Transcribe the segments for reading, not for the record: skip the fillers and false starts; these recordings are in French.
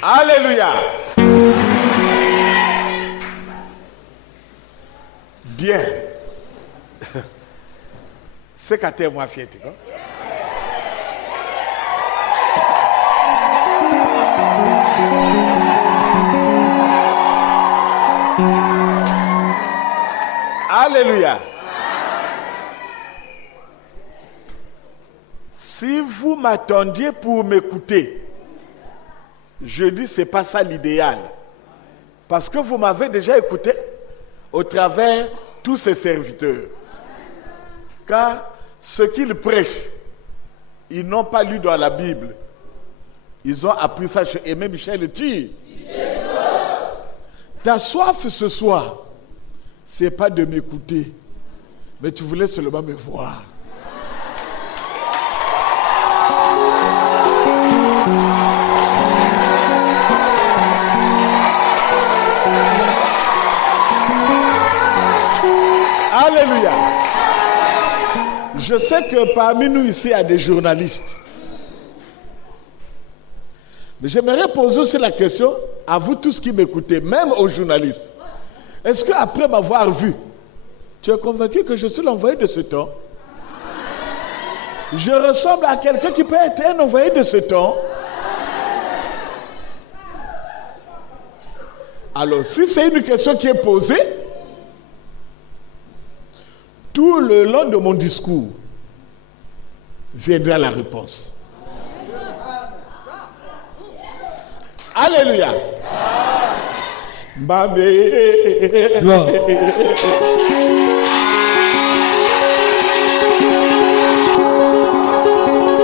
Alléluia. Bien. C'est qu'à moi fierté. Alléluia. Si vous m'attendiez pour m'écouter, je dis c'est pas ça l'idéal. Parce que vous m'avez déjà écouté au travers tous ces serviteurs. Car ce qu'ils prêchent, ils n'ont pas lu dans la Bible. Ils ont appris ça chez Aimé Michel Tille. Ta soif ce soir, c'est pas de m'écouter, mais tu voulais seulement me voir. Alléluia. Je sais que parmi nous ici, il y a des journalistes. Mais j'aimerais poser aussi la question à vous tous qui m'écoutez, même aux journalistes. Est-ce qu'après m'avoir vu, tu es convaincu que je suis l'envoyé de ce temps? Je ressemble à quelqu'un qui peut être un envoyé de ce temps? Alors, si c'est une question qui est posée, tout le long de mon discours viendra la réponse. Alléluia.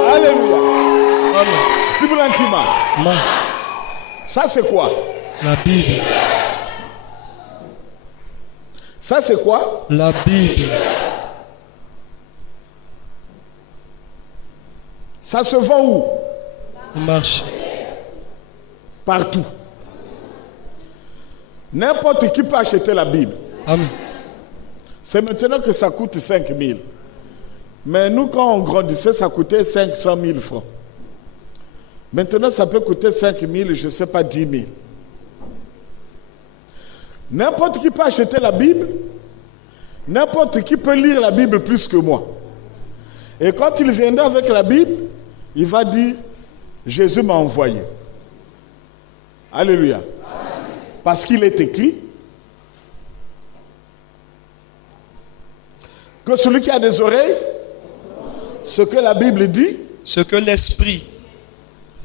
Alléluia. Sibulantima. Ça c'est quoi? La Bible. Ça c'est quoi? La Bible. Ça se vend où? Au marché. Partout. N'importe qui peut acheter la Bible. Amen. C'est maintenant que ça coûte 5 000. Mais nous, quand on grandissait, ça coûtait 500 000 francs. Maintenant, ça peut coûter 5 000, je ne sais pas, 10 000. N'importe qui peut acheter la Bible. N'importe qui peut lire la Bible plus que moi. Et quand il viendra avec la Bible, il va dire, Jésus m'a envoyé. Alléluia. Parce qu'il est écrit que celui qui a des oreilles, ce que la Bible dit, ce que l'Esprit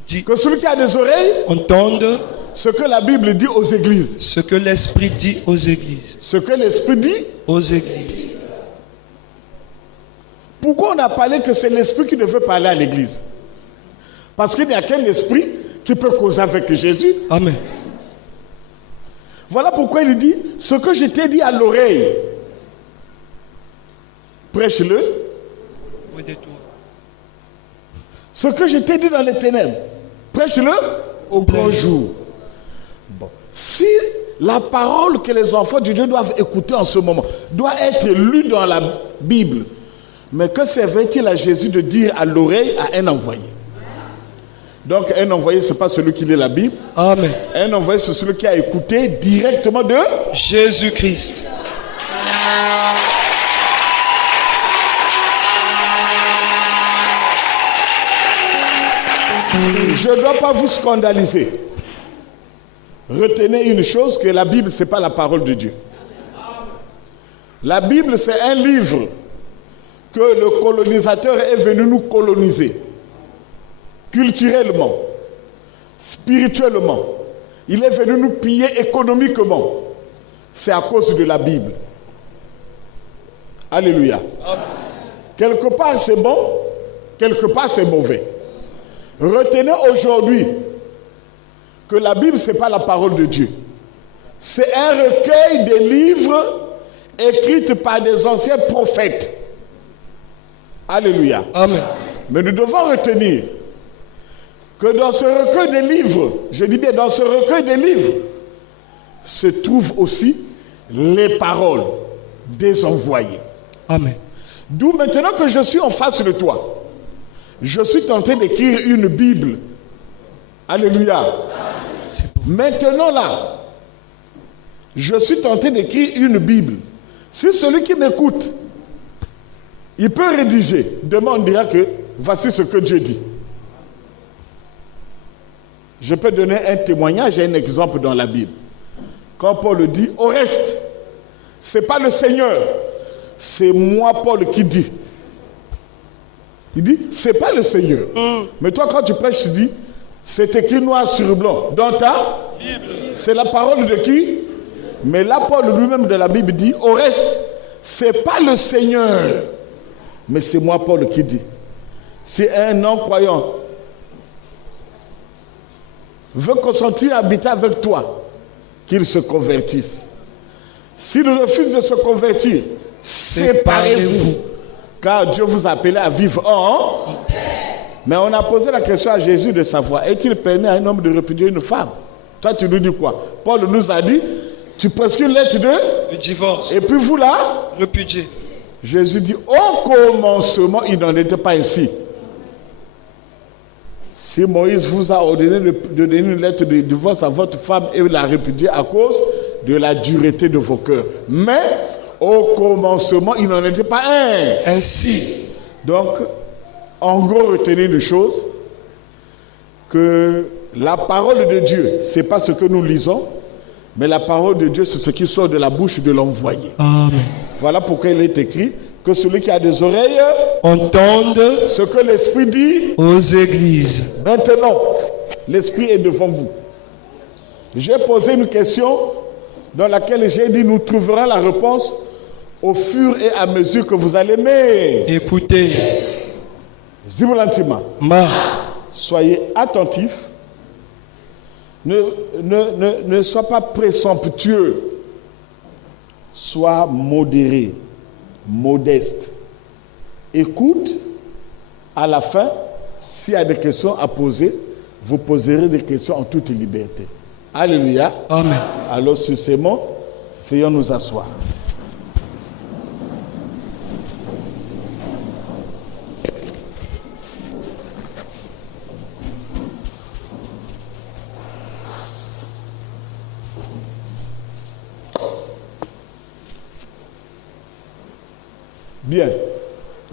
dit, que celui qui a des oreilles, entende ce que la Bible dit aux églises. Ce que l'Esprit dit aux églises. Ce que l'Esprit dit aux églises. Pourquoi on a parlé que c'est l'Esprit qui devait parler à l'église? Parce qu'il n'y a qu'un esprit qui peut causer avec Jésus. Amen. Voilà pourquoi il dit, ce que je t'ai dit à l'oreille, prêche-le. Oui, de toi. Ce que je t'ai dit dans les ténèbres, prêche-le au grand jour. Bon. Si la parole que les enfants de Dieu doivent écouter en ce moment doit être lue dans la Bible, mais que servait-il à Jésus de dire à l'oreille à un envoyé? Donc un envoyé, ce n'est pas celui qui lit la Bible. Amen. Un envoyé, c'est celui qui a écouté directement de Jésus-Christ. Je ne dois pas vous scandaliser. Retenez une chose, que la Bible, ce n'est pas la parole de Dieu. La Bible, c'est un livre que le colonisateur est venu nous coloniser. Culturellement, spirituellement. Il est venu nous piller économiquement. C'est à cause de la Bible. Alléluia. Amen. Quelque part c'est bon, quelque part c'est mauvais. Retenez aujourd'hui que la Bible, ce n'est pas la parole de Dieu. C'est un recueil de livres écrits par des anciens prophètes. Alléluia. Amen. Mais nous devons retenir que dans ce recueil de livres, je dis bien dans ce recueil de livres, se trouvent aussi les paroles des envoyés. Amen. D'où maintenant que je suis en face de toi, Je suis tenté d'écrire une Bible. Alléluia. Maintenant là, je suis tenté d'écrire une Bible. Si celui qui m'écoute, il peut rédiger, demain on dira que voici ce que Dieu dit. Je peux donner un témoignage et un exemple dans la Bible. Quand Paul dit, au reste, ce n'est pas le Seigneur, c'est moi Paul qui dis. Il dit, c'est pas le Seigneur. Mais toi, quand tu prêches, tu dis, c'est écrit noir sur blanc. Dans ta Bible. C'est la parole de qui? Mais là, Paul lui-même de la Bible dit, au reste, c'est pas le Seigneur, mais c'est moi, Paul, qui dis. Si un non-croyant veut consentir à habiter avec toi, qu'il se convertisse. S'il refuse de se convertir, séparez-vous. Car Dieu vous a appelé à vivre en paix. Mais on a posé la question à Jésus de savoir, est-il permis à un homme de répudier une femme? Toi, tu nous dis quoi? Paul nous a dit, tu prescris une lettre de Le divorce. Et puis vous là Repudier. Jésus dit, au commencement, il n'en était pas ainsi. Si Moïse vous a ordonné de donner une lettre de divorce à votre femme et la répudier à cause de la dureté de vos cœurs. Mais au commencement, il n'en était pas un. Ainsi. Donc, en gros, retenez une chose, que la parole de Dieu, ce n'est pas ce que nous lisons, mais la parole de Dieu, c'est ce qui sort de la bouche de l'envoyé. Amen. Voilà pourquoi il est écrit que celui qui a des oreilles Entende ce que l'Esprit dit aux églises. Maintenant, l'Esprit est devant vous. J'ai posé une question dans laquelle j'ai dit nous trouverons la réponse au fur et à mesure que vous allez m'aimer. Écoutez. Zibulantima. Soyez attentifs. Ne sois pas présomptueux. Sois modéré, modeste. Écoute. À la fin, s'il y a des questions à poser, vous poserez des questions en toute liberté. Alléluia. Amen. Alors sur ces mots, veuillons nous asseoir. Bien,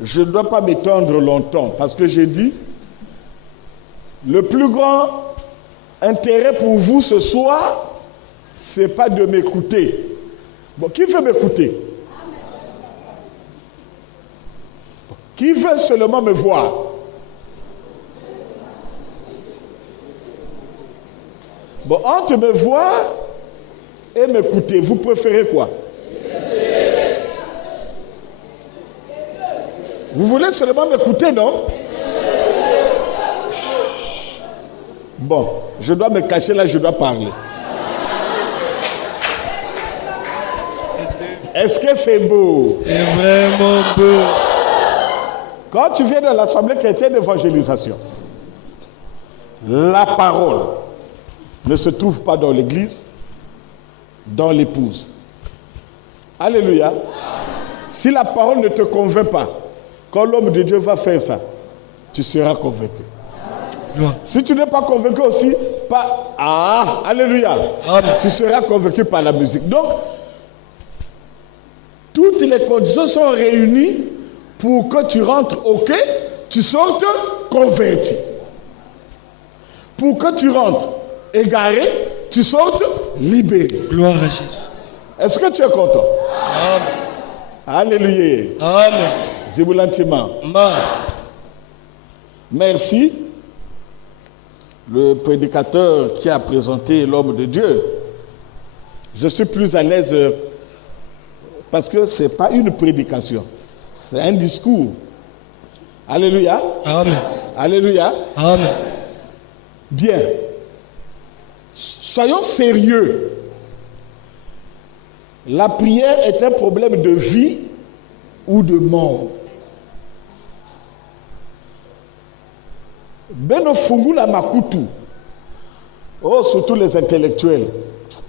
je ne dois pas m'étendre longtemps parce que j'ai dit, le plus grand intérêt pour vous ce soir, ce n'est pas de m'écouter. Bon, qui veut m'écouter? Qui veut seulement me voir? Bon, entre me voir et m'écouter, vous préférez quoi? Vous voulez seulement m'écouter, non? Bon, je dois me cacher là, je dois parler. Est-ce que c'est beau? C'est vraiment beau. Quand tu viens de l'Assemblée chrétienne d'évangélisation, la parole ne se trouve pas dans l'église, dans l'épouse. Alléluia. Si la parole ne te convainc pas, quand l'homme de Dieu va faire ça, tu seras convaincu. Gloire. Si tu n'es pas convaincu aussi, alléluia, Amen. tu seras convaincu par la musique. Donc, toutes les conditions sont réunies pour que tu rentres OK, tu sortes converti. Pour que tu rentres égaré, tu sortes libéré. Gloire à Jésus. Est-ce que tu es content? Amen. Alléluia. Amen. Zibulantima. Merci. Le prédicateur qui a présenté l'homme de Dieu. Je suis plus à l'aise parce que ce n'est pas une prédication. C'est un discours. Alléluia. Amen. Alléluia. Amen. Bien. Soyons sérieux. La prière est un problème de vie ou de mort. Beno Fungula Makutu. Oh, surtout les intellectuels.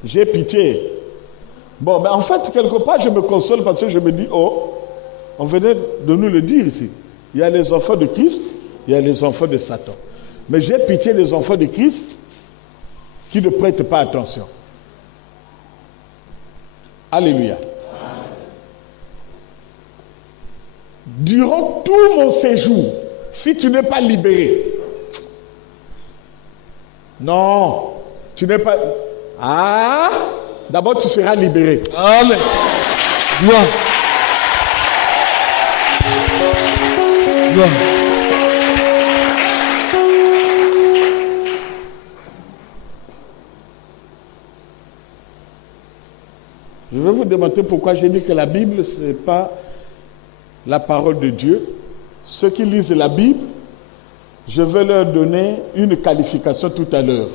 J'ai pitié. Bon, mais en fait, quelque part, je me console parce que je me dis, oh, on venait de nous le dire ici. Il y a les enfants de Christ il y a les enfants de Satan. Mais j'ai pitié des enfants de Christ qui ne prêtent pas attention. Alléluia. Durant tout mon séjour, si tu n'es pas libéré, non, tu n'es pas... Ah, d'abord tu seras libéré. Amen. Gloire. Gloire. Je vais vous demander pourquoi j'ai dit que la Bible, ce n'est pas la parole de Dieu. Ceux qui lisent la Bible, je vais leur donner une qualification tout à l'heure.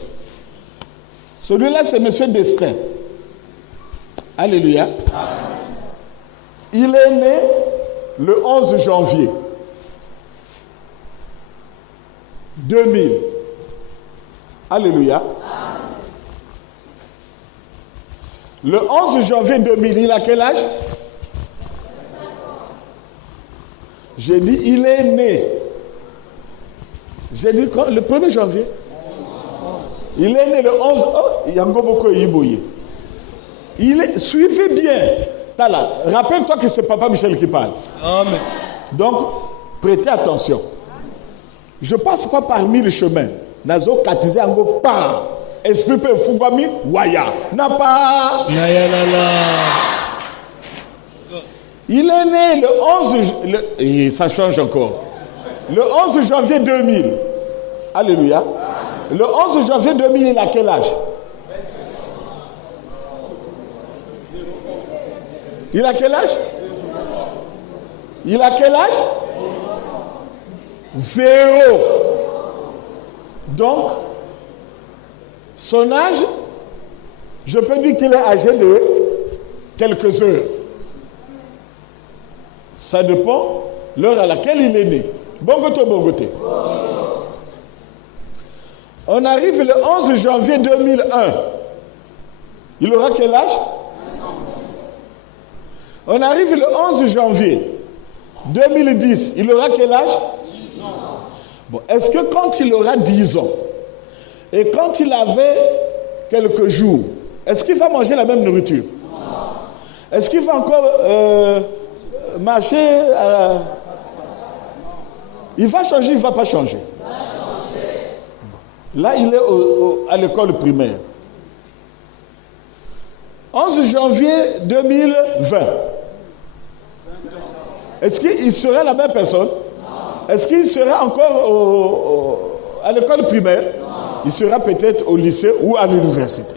Celui-là, c'est M. Destin. Alléluia. Il est né le 11 janvier 2000. Alléluia. Le 11 janvier 2000, il a quel âge? J'ai dit, il est né. J'ai dit quand? Le 1er janvier. Il est né le 11... Oh, Yangoboko Yiboye. Suivez bien. Tala, rappelle-toi que c'est Papa Michel qui parle. Amen. Donc, prêtez attention. Je ne passe pas parmi les chemins. Nazo Katizé Ango par. Esprit peu Fugami Waya. N'a pas. Il est né le 11... et ça change encore. Le 11 janvier 2000. Alléluia. Le 11 janvier 2000, il a quel âge? Il a quel âge? Il a quel âge? 0. Donc, son âge, je peux dire qu'il est âgé de quelques heures. Ça dépend de l'heure à laquelle il est né. Bongoto, Bongoté. On arrive le 11 janvier 2001. Il aura quel âge? On arrive le 11 janvier 2010. Il aura quel âge? 10 ans. Bon, est-ce que quand il aura 10 ans et quand il avait quelques jours, est-ce qu'il va manger la même nourriture? Non. Est-ce qu'il va encore marcher il va changer, il ne va pas changer. Là, il est à l'école primaire. 11 janvier 2020. Est-ce qu'il sera la même personne? Non. Est-ce qu'il sera encore à l'école primaire? Non. Il sera peut-être au lycée ou à l'université.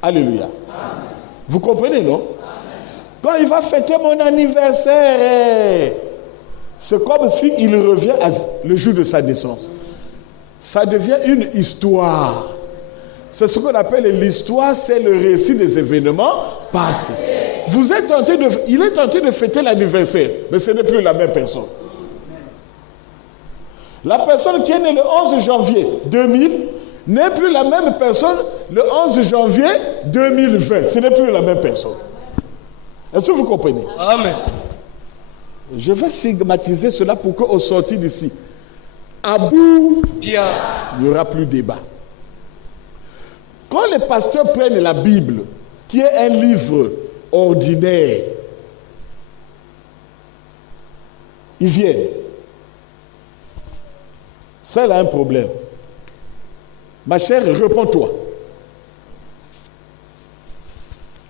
Alléluia. Amen. Vous comprenez, non? Amen. Quand il va fêter mon anniversaire, c'est comme s'il revient le jour de sa naissance. Ça devient une histoire. C'est ce qu'on appelle l'histoire, c'est le récit des événements passés. Il est tenté de fêter l'anniversaire, mais ce n'est plus la même personne. La personne qui est née le 11 janvier 2000 n'est plus la même personne le 11 janvier 2020. Ce n'est plus la même personne. Est-ce que vous comprenez? Amen. Je vais stigmatiser cela pour qu'au sortir d'ici, à bout, bien, il n'y aura plus de débat. Quand les pasteurs prennent la Bible, qui est un livre ordinaire, ils viennent. Ça, elle a un problème. Ma chère, réponds-toi.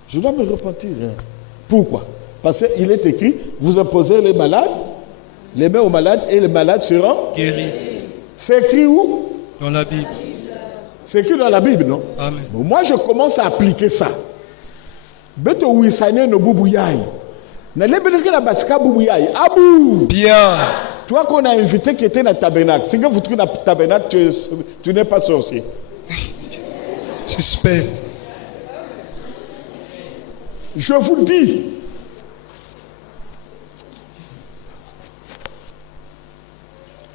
Je dois me repentir. Pourquoi? Parce qu'il est écrit, vous imposez les malades, les mains aux malades, et les malades seront guéris. C'est écrit où? Dans la Bible. C'est écrit dans la Bible, non? Amen. Bon, moi, je commence à appliquer ça. Beto wisane no boubouyaï. Na lebeleke na basika boubouyaï. Abou! Bien. Toi qu'on a invité qui était dans le tabernacle. Si vous trouvez dans le tabernacle, tu n'es pas sorcier. Suspect. Je vous dis.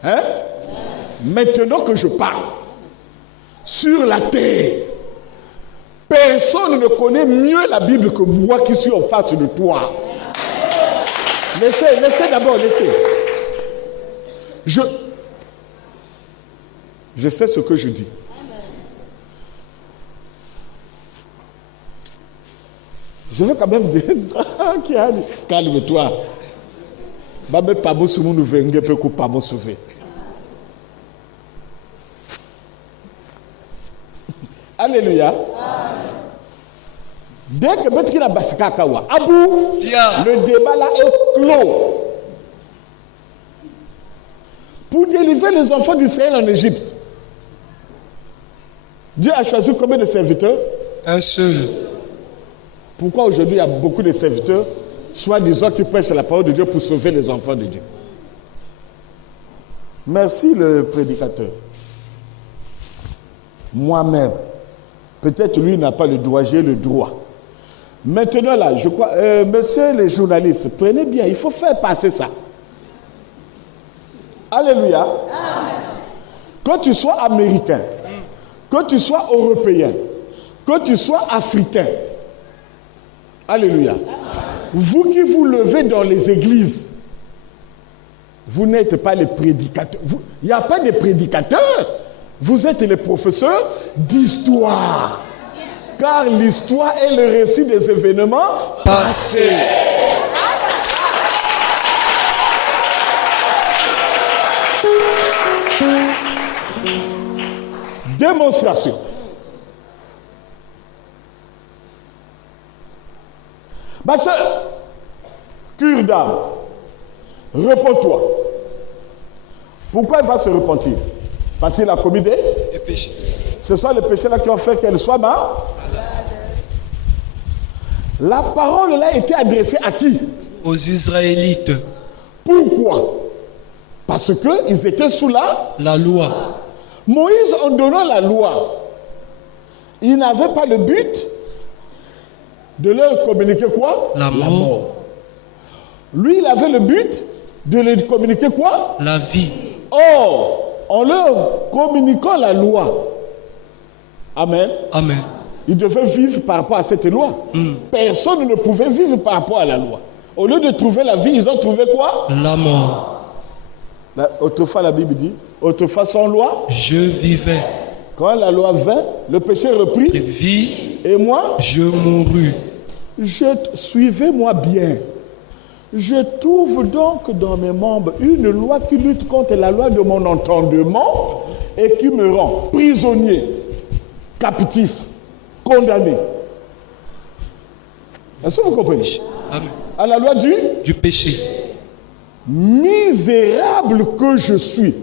Hein? Maintenant que je parle sur la terre, personne ne connaît mieux la Bible que moi qui suis en face de toi. Laissez d'abord, laissez. Je sais ce que je dis. Je veux quand même dire, calme-toi. Alléluia. Dès que Betkina Basika Kawa, Abou, le débat là est clos. Pour délivrer les enfants d'Israël en Égypte, Dieu a choisi combien de serviteurs? Un seul. Pourquoi aujourd'hui il y a beaucoup de serviteurs, soi-disant qui prêchent la parole de Dieu pour sauver les enfants de Dieu? Merci le prédicateur. Moi-même, peut-être lui n'a pas le droit, j'ai le droit. Maintenant là, je crois, messieurs les journalistes, prenez bien, il faut faire passer ça. Alléluia. Amen. Que tu sois américain, que tu sois européen, que tu sois africain. Alléluia. Amen. Vous qui vous levez dans les églises, vous n'êtes pas les prédicateurs. Il n'y a pas de prédicateurs. Vous êtes les professeurs d'histoire. Car l'histoire est le récit des événements passés. Démonstration. Ma soeur, cure d'âme, repens-toi. Pourquoi elle va se repentir? Parce qu'il a commis des péchés. Ce sont les péchés là qui ont fait qu'elle soit malade. La parole là était adressée à qui? Aux Israélites. Pourquoi? Parce qu'ils étaient sous la loi. Moïse, en donnant la loi, il n'avait pas le but de leur communiquer quoi? La mort. Lui, il avait le but de leur communiquer quoi? La vie. Or, en leur communiquant la loi, amen. Amen. Ils devaient vivre par rapport à cette loi. Personne ne pouvait vivre par rapport à la loi. Au lieu de trouver la vie, ils ont trouvé quoi? La mort. Autrefois, la Bible dit, autrefois sans loi, je vivais. Quand la loi vint, le péché reprit. Vie. Et moi, je mourus. Suivez-moi bien. Je trouve donc dans mes membres une loi qui lutte contre la loi de mon entendement et qui me rend prisonnier, captif, condamné. Est-ce que vous comprenez? Amen. À la loi du péché. Misérable que je suis.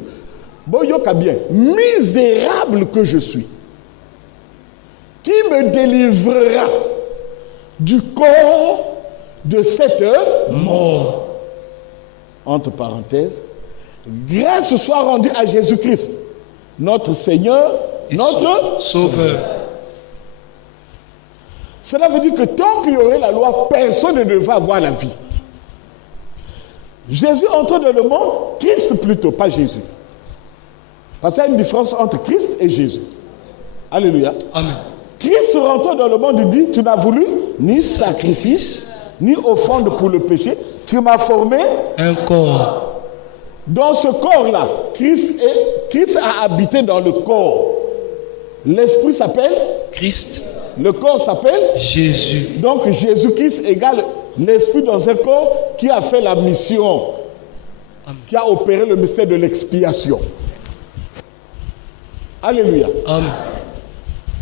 Bon, yoka bien. Misérable que je suis. Qui me délivrera du corps de cette mort? Entre parenthèses, grâce soit rendue à Jésus-Christ, notre Seigneur, notre Sauveur. Cela veut dire que tant qu'il y aurait la loi, personne ne devait avoir la vie. Jésus entre dans le monde, Christ plutôt, pas Jésus. Parce qu'il y a une différence entre Christ et Jésus. Alléluia. Amen. Christ rentrant dans le monde, il dit, tu n'as voulu ni sacrifice, ni offrande pour le péché. Tu m'as formé un corps. Dans ce corps-là, Christ a habité dans le corps. L'esprit s'appelle Christ. Le corps s'appelle Jésus. Donc Jésus-Christ égale l'esprit dans un corps qui a fait la mission, Amen. Qui a opéré le mystère de l'expiation. Alléluia. Amen.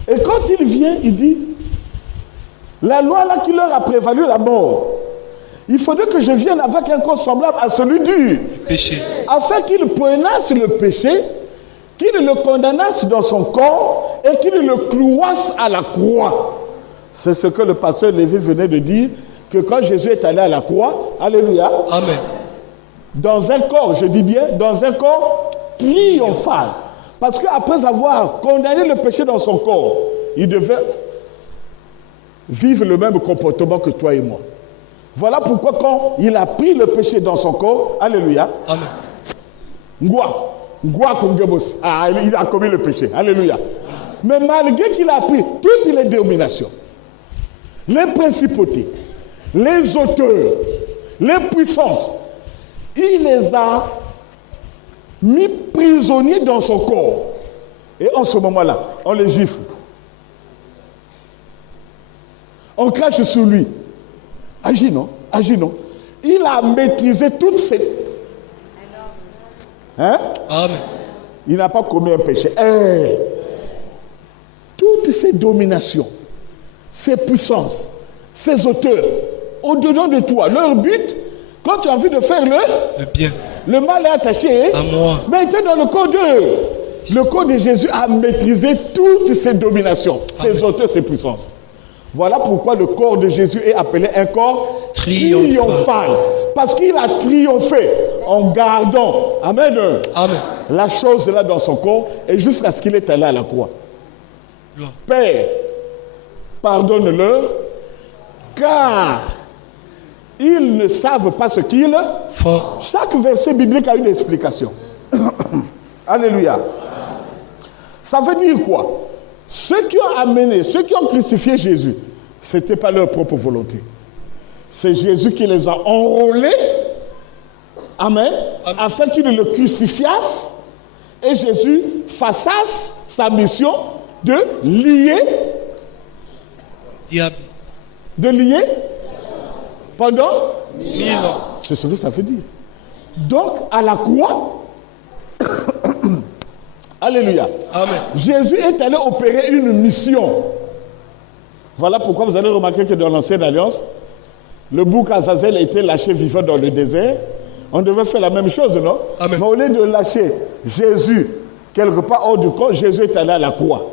Et quand il vient, il dit, la loi là qui leur a prévalu la mort, il faudrait que je vienne avec un corps semblable à celui du péché, afin qu'il prenasse le péché, qu'il le condamnasse dans son corps et qu'il le clouasse à la croix. C'est ce que le pasteur Lévi venait de dire, que quand Jésus est allé à la croix, alléluia, Amen. Dans un corps, je dis bien, dans un corps triomphal. Parce qu'après avoir condamné le péché dans son corps, il devait vivre le même comportement que toi et moi. Voilà pourquoi quand il a pris le péché dans son corps, alléluia, Amen. il a commis le péché, alléluia. Mais malgré qu'il a pris toutes les dominations, les principautés, les auteurs, les puissances, il les a mis prisonniers dans son corps. Et en ce moment-là, on le gifle. On crache sur lui. Agis non, agis non. Il a maîtrisé toutes ces... Hein? Amen. Il n'a pas commis un péché. Toutes ces dominations, ces puissances, ces auteurs, au-dedans de toi, leur but, quand tu as envie de faire Le bien. le mal est attaché À moi. mais tu es dans le corps de... Le corps de Jésus a maîtrisé toutes ces dominations, ces auteurs, ces puissances. Voilà pourquoi le corps de Jésus est appelé un corps triomphal. Parce qu'il a triomphé en gardant, amen, Amen. la chose là dans son corps et jusqu'à ce qu'il est allé à la croix. Gloire. Père, pardonne-leur, car ils ne savent pas ce qu'ils Font. Chaque verset biblique a une explication. Alléluia. Ça veut dire quoi? Ceux qui ont amené, ceux qui ont crucifié Jésus, ce n'était pas leur propre volonté. C'est Jésus qui les a enrôlés, amen, afin qu'ils le crucifiassent et Jésus fasse sa mission de lier, Diable. pendant 1000 ans. c'est ce que ça veut dire. Donc, à la croix, alléluia, Amen. Jésus est allé opérer une mission. Voilà pourquoi vous allez remarquer que dans l'Ancienne Alliance, le bouc Azazel a été lâché vivant dans le désert. On devait faire la même chose, non? Amen. Mais au lieu de lâcher Jésus quelque part hors du corps, Jésus est allé à la croix.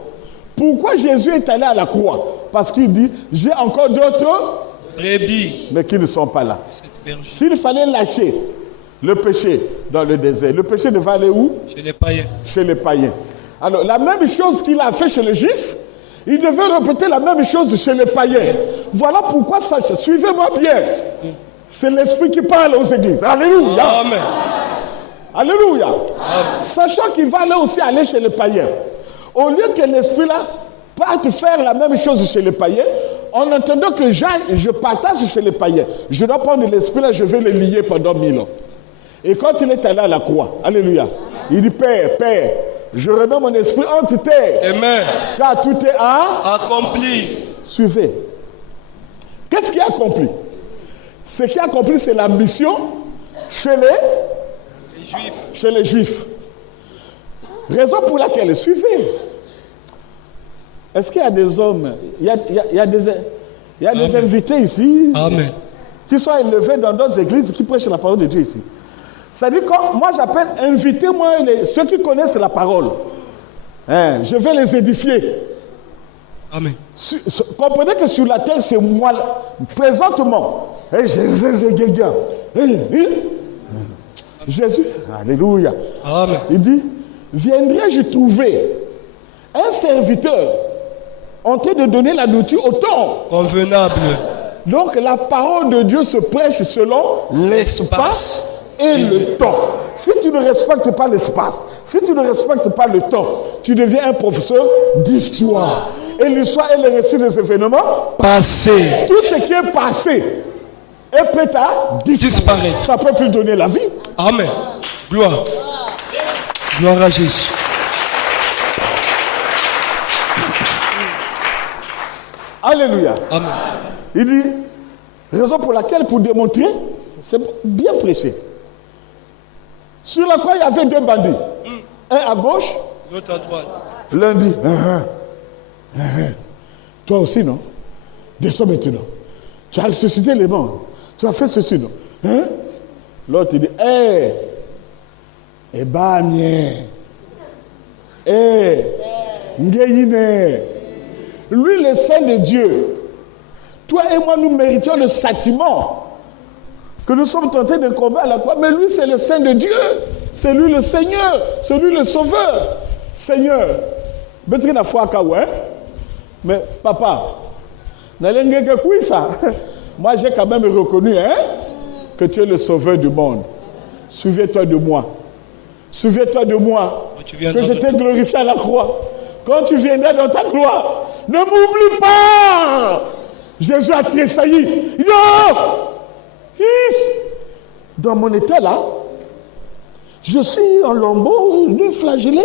Pourquoi Jésus est allé à la croix? Parce qu'il dit, j'ai encore d'autres, Brebis. mais qui ne sont pas là. Cette berger. S'il fallait lâcher le péché dans le désert, le péché devait aller où? Chez les païens. Chez les païens. Alors, la même chose qu'il a fait chez les Juifs, il devait répéter la même chose chez les païens. Voilà pourquoi, sachez, suivez-moi bien. C'est l'Esprit qui parle aux églises. Alléluia. Amen. Alléluia. Sachant qu'il va aller chez les païens. Au lieu que l'Esprit là parte faire la même chose chez les païens, en attendant que je partage chez les païens, je dois prendre l'Esprit là, je vais le lier pendant 1000 ans. Et quand il est allé à la croix, alléluia, il dit, Père, je remets mon esprit entre tes, Amen. car tout est Accompli. Suivez. Qu'est-ce qui est accompli? Ce qui est accompli, c'est la mission chez les Juifs. Raison pour laquelle, suivez. Est-ce qu'il y a des hommes, il y a des invités ici Amen. qui sont élevés dans d'autres églises qui prêchent la parole de Dieu ici? C'est-à-dire que moi j'appelle inviter ceux qui connaissent la parole. Je vais les édifier. Amen. Comprenez que sur la terre, c'est moi, présentement. Jésus, alléluia. Amen. Il dit, viendrai-je trouver un serviteur en train de donner la nourriture au temps? Convenable. Donc la parole de Dieu se prêche selon l'espace et le temps. Si tu ne respectes pas l'espace, si tu ne respectes pas le temps, tu deviens un professeur d'histoire. Et l'histoire est le récit des événements Passé. Tout ce qui est passé est prêt à disparaître. Ça ne peut plus donner la vie. Amen. Gloire. Gloire à Jésus. Alléluia. Amen. Il dit, raison pour laquelle, pour démontrer, c'est bien prêché. Sur la croix, il y avait 2 bandits. Un à gauche, L'autre à droite. l'un dit, toi aussi, non? Descends maintenant. Tu as ressuscité les morts. Tu as fait ceci, non? L'autre, il dit, lui, le Saint de Dieu, toi et moi, nous méritions le châtiment que nous sommes tentés de combattre à la croix. Mais lui, c'est le Saint de Dieu. C'est lui le Seigneur. C'est lui le Sauveur. Seigneur. Mais papa, moi j'ai quand même reconnu que tu es le Sauveur du monde. Souviens-toi de moi. Souviens-toi de moi. Que je t'ai glorifié à la croix. Quand tu viendras dans ta gloire, ne m'oublie pas. Jésus a tressailli. Dans mon état là, je suis en lambeau, flagellé.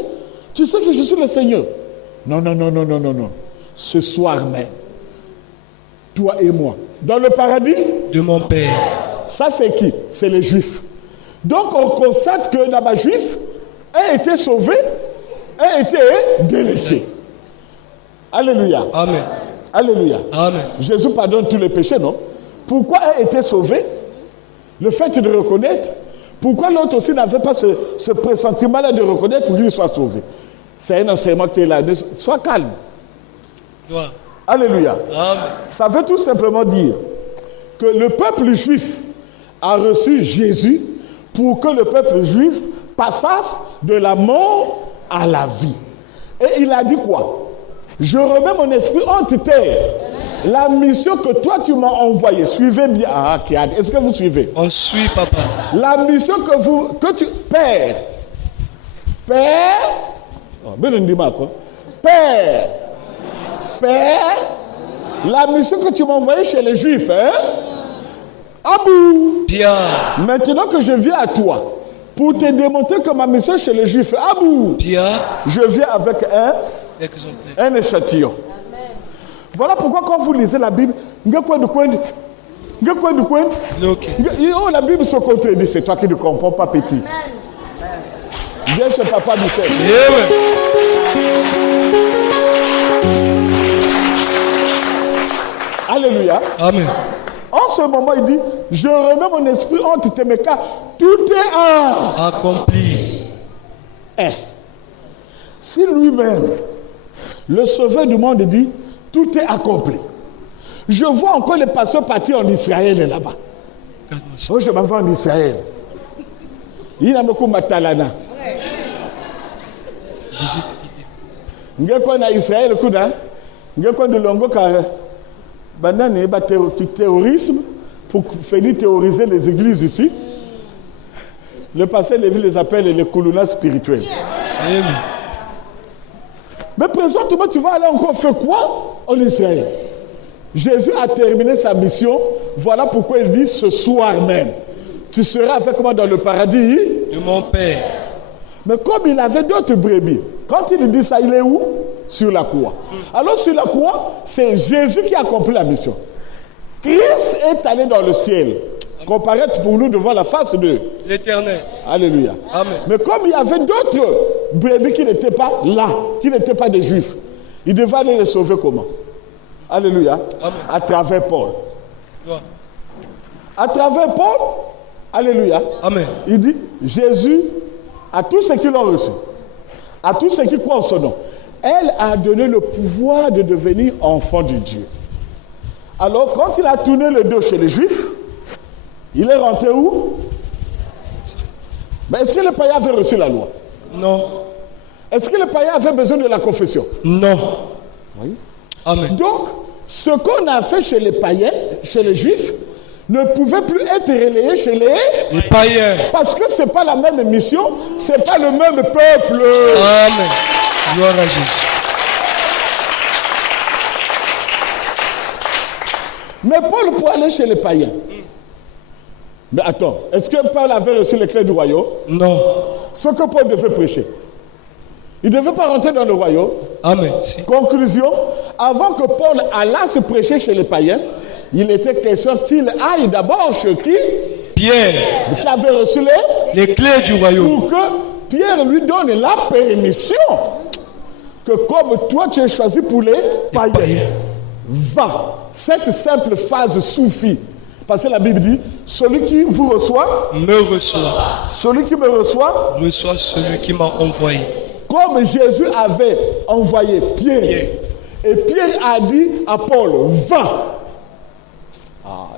Tu sais que je suis le Seigneur. Non. Ce soir même, toi et moi, dans le paradis de mon Père. Ça, c'est qui? C'est les Juifs. Donc, on constate que là-bas, Juifs a été sauvé, a été délaissé. Alléluia. Amen. Alléluia. Amen. Jésus pardonne tous les péchés, non? Pourquoi a été sauvé? Le fait de reconnaître. Pourquoi l'autre aussi n'avait pas ce pressentiment-là de reconnaître pour qu'il soit sauvé? C'est un enseignement qui est là. Sois calme. Gloire. Alléluia. Amen. Ça veut tout simplement dire que le peuple juif a reçu Jésus pour que le peuple juif passasse de la mort à la vie. Et il a dit quoi? Je remets mon esprit entre terre. La mission que toi tu m'as envoyée, suivez bien. Ah, Kiad, est-ce que vous suivez? On suit, papa. La mission Père, la mission que tu m'as envoyée chez les Juifs, hein? Abou. Bien. Maintenant que je viens à toi, pour te démontrer que ma mission chez les Juifs, Abou. Bien. Je viens avec un échantillon. Voilà pourquoi quand vous lisez la Bible, oh, la Bible se contredit, c'est toi qui ne comprends pas, petit. Viens chez Papa Michel. Alléluia. Amen. En ce moment, il dit, je remets mon esprit entre tes mains, car tout est accompli. Si lui-même, le sauveur du monde, dit, tout est accompli. Je vois encore les pasteurs partir en Israël là-bas. Oh, je m'en vais en Israël. Il y a beaucoup de talana. Visite. Il y a quoi en Israël, il y a quoi de longo terrorisme pour venir terroriser les églises ici. Le pasteur Lévi les appelle les koulounas spirituels. Amen. Mais présentement, tu vas aller encore faire quoi en Israël? Jésus a terminé sa mission. Voilà pourquoi il dit ce soir même, tu seras avec moi dans le paradis de mon Père. Mais comme il avait d'autres brebis, quand il dit ça, il est où? Sur la croix. Alors sur la croix, c'est Jésus qui a accompli la mission. Christ est allé dans le ciel, comparaître pour nous devant la face de l'Éternel. Alléluia. Amen. Mais comme il y avait d'autres brebis qui n'étaient pas là, qui n'étaient pas des Juifs, il devait aller les sauver comment? Alléluia. Amen. À travers Paul. Gloire. À travers Paul, alléluia. Amen. Il dit, Jésus, à tous ceux qui l'ont reçu, à tous ceux qui croient en son nom, elle a donné le pouvoir de devenir enfant de Dieu. Alors, quand il a tourné le dos chez les Juifs, il est rentré où? Mais est-ce que les païens avaient reçu la loi? Non. Est-ce que les païens avaient besoin de la confession? Non. Oui. Amen. Donc, ce qu'on a fait chez les païens, chez les Juifs, ne pouvait plus être relayé chez les païens. Parce que ce n'est pas la même mission, ce n'est pas le même peuple. Amen. Gloire à Jésus. Mais Paul pouvait aller chez les païens. Mais attends, est-ce que Paul avait reçu les clés du royaume? Non. Ce que Paul devait prêcher. Il ne devait pas rentrer dans le royaume. Amen. Si. Conclusion, avant que Paul allât se prêcher chez les païens, il était question qu'il aille d'abord chez qui? Pierre. Qui avait reçu les clés du royaume. Pour que Pierre lui donne la permission que comme toi tu es choisi pour les païens. Va. Cette simple phrase suffit. Parce que la Bible dit, celui qui vous reçoit, me reçoit. Celui qui me reçoit, reçoit celui qui m'a envoyé. Comme Jésus avait envoyé Pierre. Et Pierre a dit à Paul, va.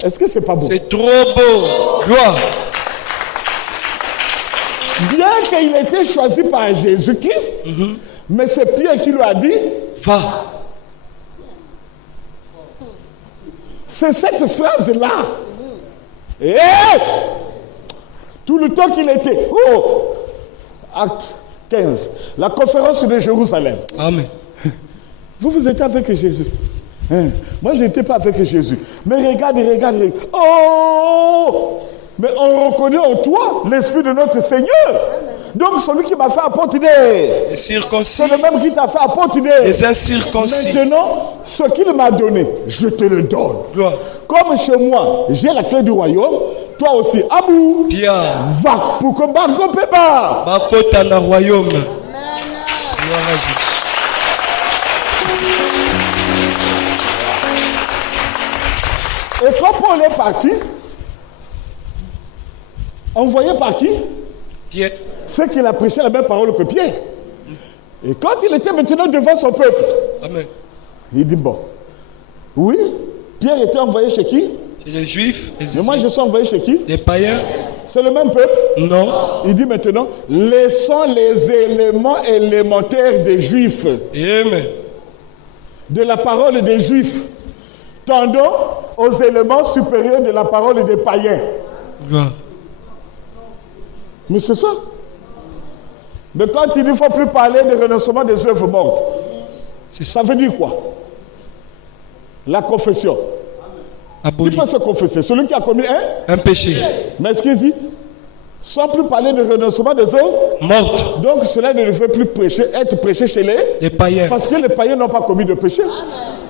Est-ce que c'est pas beau? C'est trop beau. Gloire. Bien qu'il ait été choisi par Jésus-Christ, mais c'est Pierre qui lui a dit, va. C'est cette phrase-là. Et tout le temps qu'il était. Oh, acte 15. La conférence de Jérusalem. Amen. Vous étiez avec Jésus. Moi, je n'étais pas avec Jésus. Mais regarde. Oh! Mais on reconnaît en toi l'Esprit de notre Seigneur. Donc celui qui m'a fait apôtre, Les circoncis, c'est le même qui t'a fait apôtre. les incirconcis. Maintenant, ce qu'il m'a donné, je te le donne. Gloire. Comme chez moi, j'ai la clé du royaume, toi aussi, Abou, Pierre, va pour que Barco Péba. Bakota na royaume. Gloire à Jésus. Et quand Paul est parti, envoyé par qui? Pierre, C'est qu'il a prêché la même parole que Pierre. Et quand il était maintenant devant son peuple, amen. il dit bon, oui, Pierre était envoyé chez qui? C'est les juifs, les Mais moi je suis envoyé chez qui? les païens. C'est le même peuple. Non. Il dit maintenant, laissons les éléments élémentaires des juifs, Amen. de la parole des juifs, tendons aux éléments supérieurs de la parole des païens. Gloire. Mais c'est ça. Mais quand il dit qu'il ne faut plus parler de renoncement des œuvres mortes, C'est ça. ça veut dire quoi? La confession. Qui Aboli. peut se confesser? Celui qui a commis Un péché. Mais ce qu'il dit, sans plus parler de renoncement des œuvres, Morte. donc cela ne devrait plus être prêché chez Les païens. parce que les païens n'ont pas commis de péché.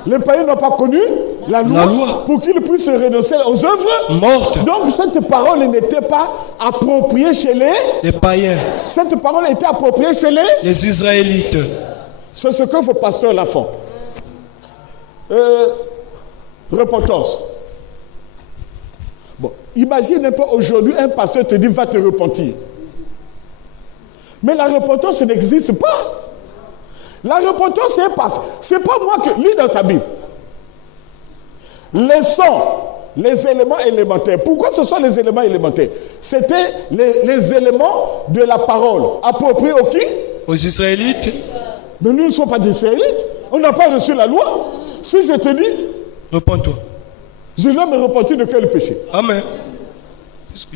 Les païens n'ont pas connu la loi. Pour qu'ils puissent renoncer aux œuvres. Morte. Donc cette parole n'était pas appropriée chez Les païens. Cette parole était appropriée chez Les Israélites. C'est ce que vos pasteurs la font. Repentance. Bon, imagine un peu aujourd'hui, un pasteur te dit va te repentir. Mais la repentance n'existe pas. La repentance, c'est pas moi que... Lis dans ta Bible. Laissons les éléments élémentaires. Pourquoi ce sont les éléments élémentaires? C'était les éléments de la parole appropriés aux qui? Aux Israélites. Mais nous ne sommes pas des Israélites. On n'a pas reçu la loi. Si je te dis, Repends-toi. je dois me repentir de quel péché? Amen.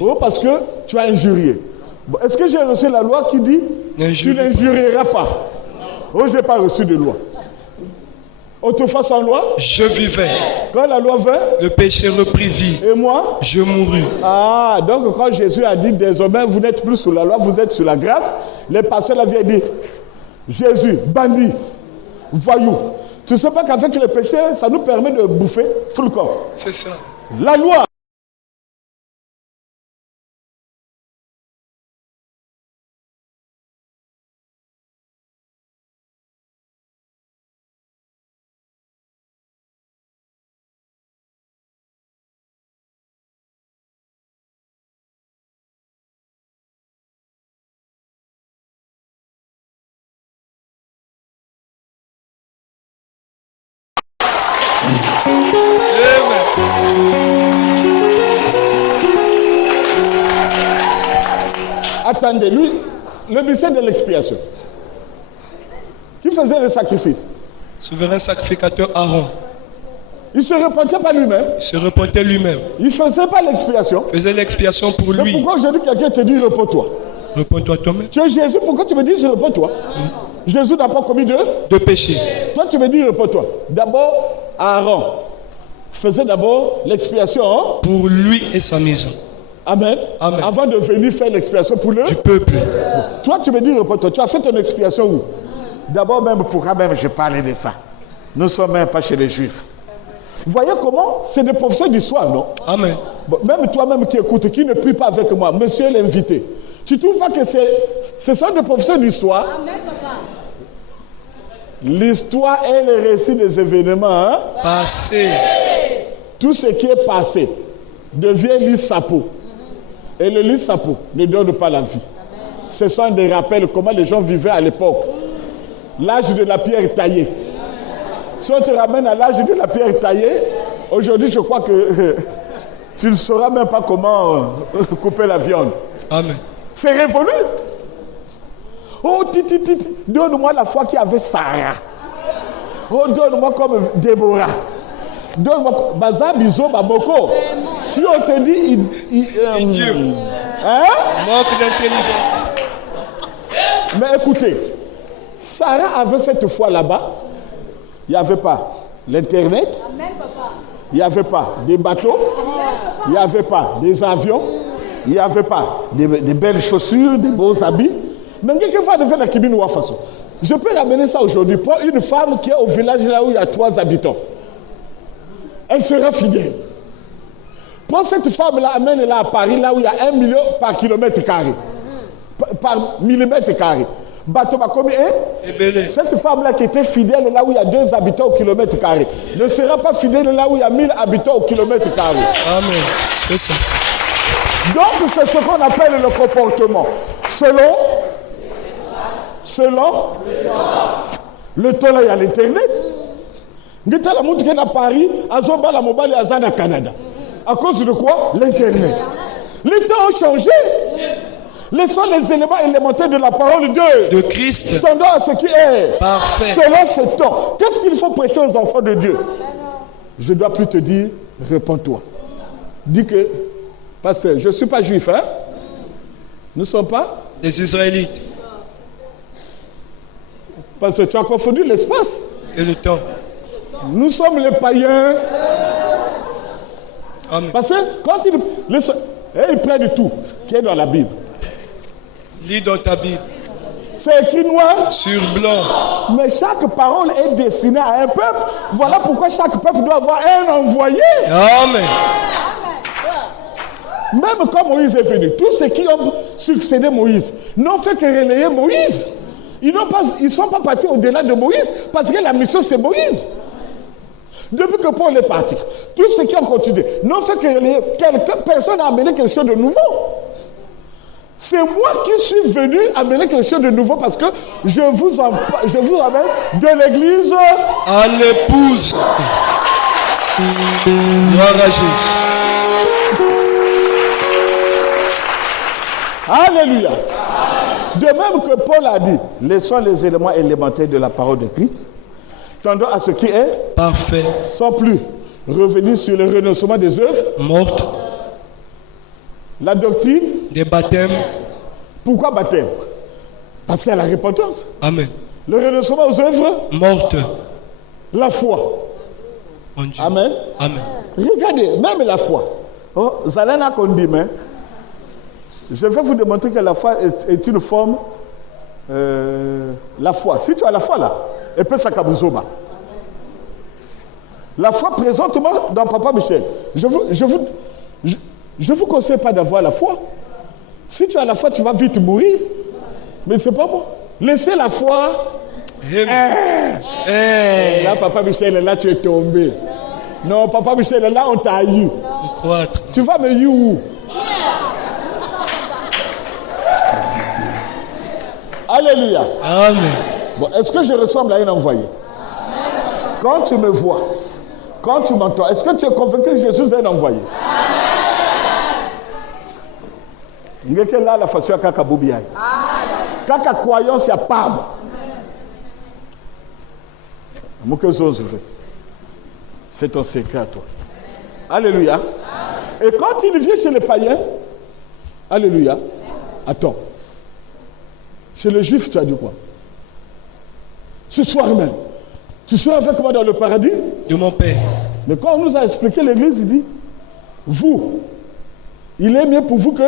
Oh, parce que tu as injurié. Bon, est-ce que j'ai reçu la loi qui dit tu N'injurie pas. n'injurieras pas? Oh, je n'ai pas reçu de loi. Autrefois sans loi, Je vivais. quand la loi vint, Le péché reprit vie. et moi, Je mourus. ah, donc quand Jésus a dit désormais vous n'êtes plus sous la loi, vous êtes sous la grâce, les pasteurs là viennent dire Jésus, bandit, voyou. Tu ne sais pas qu'avec le péché, ça nous permet de bouffer full corps. C'est ça. La loi. Attendez, lui, le mystère de l'expiation. Qui faisait le sacrifice? Souverain sacrificateur Aaron. Il ne se repentait pas lui-même. Il se repentait lui-même. Il ne faisait pas l'expiation. Faisait l'expiation pour Mais lui. pourquoi aujourd'hui quelqu'un te dit repens-toi? Repends-toi toi-même. Tu es Jésus, pourquoi tu me dis je repens-toi? Jésus n'a pas commis De péché. Toi tu me dis repens-toi. D'abord, Aaron faisait d'abord l'expiation. Hein? Pour lui et sa maison. Amen. Amen. Avant de venir faire l'expiation pour le... Du peuple. Toi tu me dis repens-toi. Tu as fait ton expiation où? D'abord même, pourquoi même je parlais de ça? Nous ne sommes même pas chez les Juifs. Vous voyez comment? C'est des professeurs d'histoire, non? Amen. Bon, même toi-même qui écoutes, qui ne prie pas avec moi, monsieur l'invité, tu ne trouves pas que ce sont des professeurs d'histoire? L'histoire est le récit des événements. Hein? Passé. Tout ce qui est passé devient l'issapo. Et le l'issapo ne donne pas la vie. Ce sont des rappels comment les gens vivaient à l'époque. L'âge de la pierre taillée. Si on te ramène à l'âge de la pierre taillée, aujourd'hui je crois que tu ne sauras même pas comment couper la viande. Amen. C'est révolu. Oh, donne-moi la foi qui avait Sarah. Oh, donne-moi comme Déborah. Donne-moi Baza Bizo Baboko. Si on te dit Dieu. Hein? Manque d'intelligence. Mais écoutez, Sarah avait cette foi là-bas. Il n'y avait pas l'Internet. Il n'y avait pas des bateaux. Il n'y avait pas des avions. Il n'y avait pas des belles chaussures, des beaux habits. Mais quelqu'un va devenir la Kibine Wafaso. Je peux ramener ça aujourd'hui pour une femme qui est au village là où il y a 3 habitants. Elle sera fidèle. Prends cette femme-là, amène-la à Paris, là où il y a 1 million par kilomètre carré. Par millimètre carré. Bateau combien? Cette femme-là qui était fidèle là où il y a 2 habitants au kilomètre carré ne sera pas fidèle là où il y a 1000 habitants au kilomètre carré. Amen. C'est ça. Donc c'est ce qu'on appelle le comportement. Selon le temps là, il y a l'internet. Ngita la montre qu'elle a Paris, Azoba la mobile à Canada. À cause de quoi? L'internet. Les temps ont changé. Laissons les éléments élémentaires de la parole de Christ. Tendant à ce qui est parfait. Selon ce temps. Qu'est-ce qu'il faut prêcher aux enfants de Dieu? Je ne dois plus te dire, réponds-toi. Dis que, pasteur, je ne suis pas juif, hein? Nous ne sommes pas des Israélites. Parce que tu as confondu l'espace. Et le temps. Nous sommes les païens. Amen. Parce que quand il prennent tout qui est dans la Bible. Lis dans ta Bible. C'est écrit noir sur blanc. Mais chaque parole est destinée à un peuple. Voilà pourquoi chaque peuple doit avoir un envoyé. Amen. Même quand Moïse est venu, tous ceux qui ont succédé à Moïse n'ont fait que relayer Moïse. Ils ne sont pas partis au-delà de Moïse parce que la mission c'est Moïse. Depuis que Paul est parti, tous ceux qui ont continué n'ont fait que relayer. Personne n'a amené quelque chose de nouveau. C'est moi qui suis venu amener quelque chose de nouveau parce que je vous amène de l'église à l'épouse. Gloire à Jésus. Alléluia. De même que Paul a dit, laissons les éléments élémentaires de la parole de Christ, tendant à ce qui est parfait, sans plus revenir sur le renoncement des œuvres mortes, la doctrine des baptêmes. Pourquoi baptême? Parce qu'il y a la repentance. Amen. Le renoncement aux œuvres mortes. La foi. Amen. Amen. Regardez, même la foi. Oh, Zalana Kondime. Je vais vous démontrer que la foi est une forme. La foi. Si tu as la foi là, et puis ça kabuzoma. La foi présentement dans Papa Michel. Je vous conseille pas d'avoir la foi. Si tu as la foi, tu vas vite mourir. Mais c'est pas bon. Laissez la foi. Là, Papa Michel, là, tu es tombé. Non, Papa Michel, là, on t'a eu. Tu vas me you où? Alléluia. Amen. Bon, est-ce que je ressemble à un envoyé? Quand tu me vois, quand tu m'entends, est-ce que tu es convaincu que je suis un envoyé? Ngeke là la façon kaka bobiai. Kaka croyance ya pam. C'est ton secret à toi. Alléluia. Et quand il vient chez les païens, alléluia. Attends. Chez les juifs, tu as dit quoi? Ce soir même, tu seras avec moi dans le paradis de mon Père. Mais quand on nous a expliqué l'église, il dit, vous, il est mieux pour vous que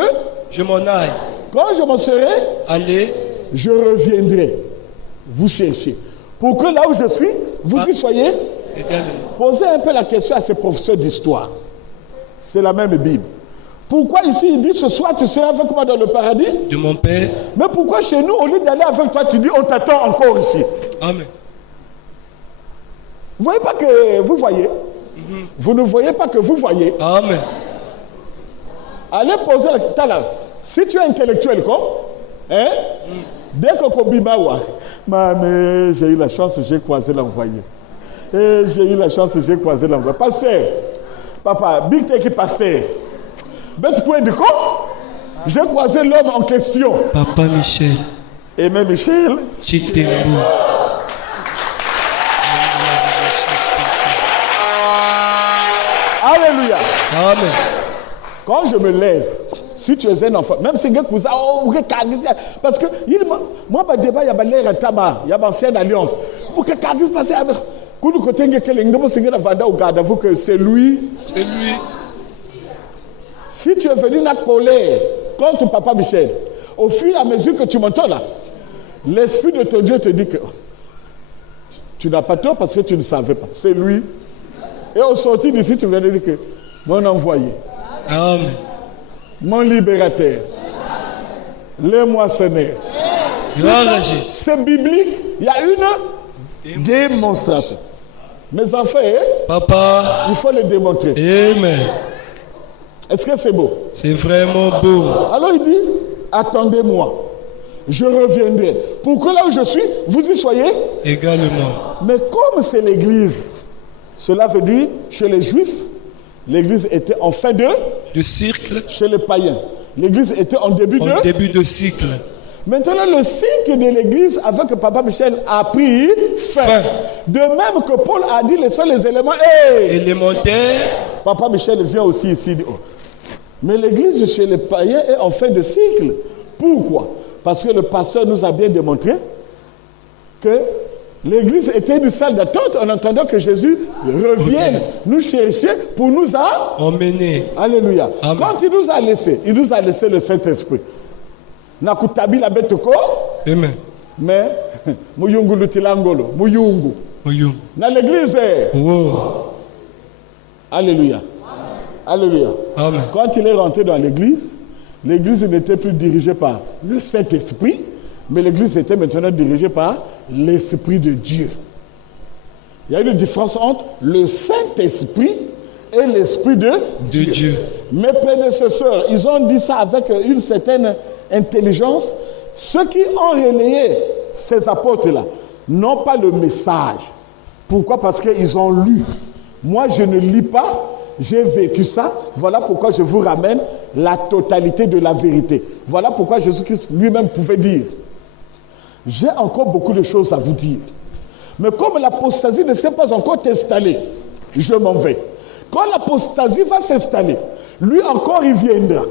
je m'en aille. Quand je m'en serai allez, je reviendrai vous chercher. Pour que là où je suis, vous y soyez. Également. Posez un peu la question à ces professeurs d'histoire. C'est la même Bible. Pourquoi ici il dit ce soir tu seras avec moi dans le paradis de mon Père? Mais pourquoi chez nous, au lieu d'aller avec toi, tu dis on t'attend encore ici? Amen. Vous voyez pas que vous voyez? Vous ne voyez pas que vous voyez? Amen. Allez poser la question. Si tu es intellectuel, quoi, hein? Dès que Kobimawa, mais j'ai eu la chance, j'ai croisé l'envoyé. Et j'ai eu la chance, j'ai croisé l'envoyé. Pasteur, papa, big take pasteur. Bête point de quoi? J'ai croisé l'homme en question. Papa Michel. Et même Michel. Chitembo. Alléluia. Amen. Quand je me lève, si tu es un enfant, même si cousin, parce que moi, je débat, il y a l'air à tabac, il y a l'ancienne alliance. C'est lui. C'est lui. Si tu es venu la colère contre Papa Michel, au fur et à mesure que tu m'entends là, l'Esprit de ton Dieu te dit que tu n'as pas tort parce que tu ne savais pas. C'est lui. Et au sortir d'ici, tu viens de dire que mon envoyé, Amen. mon libérateur, le moissonneur. Gloire à Jésus. C'est biblique. Il y a une démonstration. Mes enfants, Papa. il faut le démontrer. Amen. Est-ce que c'est beau? C'est vraiment beau. Alors il dit, attendez-moi. Je reviendrai. Pour que là où je suis, vous y soyez Également. Mais comme c'est l'église, cela veut dire, chez les juifs, l'église était en fin de... Le cycle. Chez les païens, l'église était en début de... En début de cycle. Maintenant, le cycle de l'église avec Papa Michel a pris fin. De même que Paul a dit, les seuls les éléments... élémentaires. Papa Michel vient aussi ici. Mais l'église chez les païens est en fin de cycle. Pourquoi? Parce que le pasteur nous a bien démontré que l'église était une salle d'attente en attendant que Jésus revienne nous chercher pour nous emmener. Alléluia. Amen. Quand il nous a laissé le Saint-Esprit. Nakutabi la betoko. Amen. Mais muyungu lutilangolo, muyungu. Muyungu. Dans l'église. Oh. Alléluia. Alléluia. Amen. Quand il est rentré dans l'église n'était plus dirigée par le Saint-Esprit, mais l'église était maintenant dirigée par l'Esprit de Dieu. Il y a une différence entre le Saint-Esprit et l'Esprit de Dieu. Mes prédécesseurs, ils ont dit ça avec une certaine intelligence. Ceux qui ont relayé ces apôtres-là n'ont pas le message. Pourquoi? Parce qu'ils ont lu. Moi, je ne lis pas. J'ai vécu ça. Voilà pourquoi je vous ramène la totalité de la vérité. Voilà pourquoi Jésus-Christ lui-même pouvait dire, j'ai encore beaucoup de choses à vous dire. Mais comme l'apostasie ne s'est pas encore installée, je m'en vais. Quand l'apostasie va s'installer, lui encore il viendra.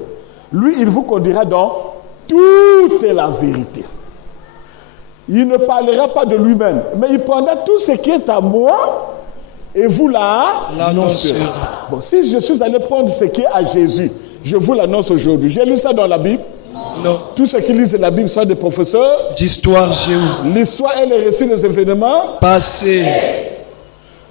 Lui, il vous conduira dans toute la vérité. Il ne parlera pas de lui-même, mais il prendra tout ce qui est à moi et vous l'annoncerez. Bon, si je suis allé prendre ce qui est à Jésus, je vous l'annonce aujourd'hui. J'ai lu ça dans la Bible. Non. Tous ceux qui lisent la Bible sont des professeurs d'histoire géo. L'histoire est le récit des événements passés.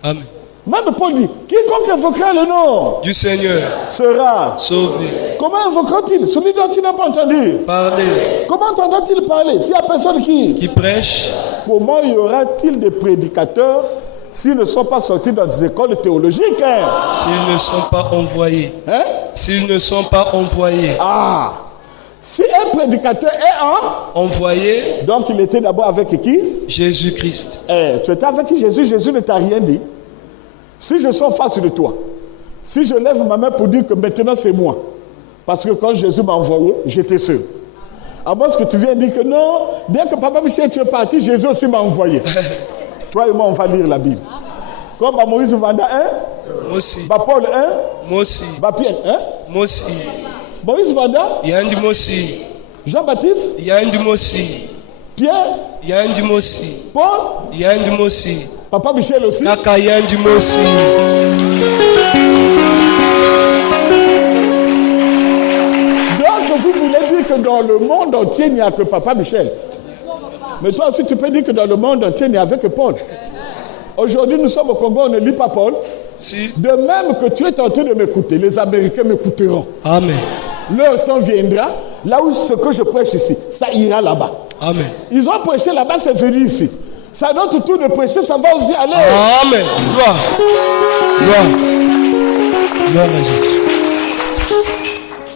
Amen. Même Paul dit, quiconque invoquera le nom du Seigneur sera sauvé. Comment invoquera-t-il? Celui dont il n'a pas entendu parler. Comment entendra-t-il parler s'il n'y a personne qui prêche? Comment y aura-t-il des prédicateurs s'ils ne sont pas sortis dans des écoles théologiques? S'ils ne sont pas envoyés. S'ils ne sont pas envoyés. Ah! Si un prédicateur est envoyé, donc il était d'abord avec qui? Jésus-Christ. Tu étais avec Jésus, Jésus ne t'a rien dit. Si je suis en face de toi, si je lève ma main pour dire que maintenant c'est moi, parce que quand Jésus m'a envoyé, j'étais seul. À moins que tu viennes dire que non, dès que Papa Michel tu es parti, Jésus aussi m'a envoyé. Toi et moi, on va lire la Bible. Comme Moïse Vanda 1, moi aussi. Paul 1, moi aussi. Pierre 1, moi aussi. Moïse Vanda, Yandi moi aussi. Jean-Baptiste, Yandi moi aussi. Pierre, Yandi moi aussi. Paul, Yandi moi aussi. Papa Michel aussi. Naka Yandi moi aussi. Donc vous voulez dire que dans le monde entier, il n'y a que Papa Michel. Mais toi aussi, tu peux dire que dans le monde entier, il n'y avait que Paul. Aujourd'hui, nous sommes au Congo, on ne lit pas Paul. Si. De même que tu es en train de m'écouter, les Américains m'écouteront. Amen. Leur temps viendra, là où ce que je prêche ici, ça ira là-bas. Amen. Ils ont prêché là-bas, c'est venu ici. Ça à notre tour de prêcher, ça va aussi aller. Amen. Gloire. Gloire. Gloire à Jésus.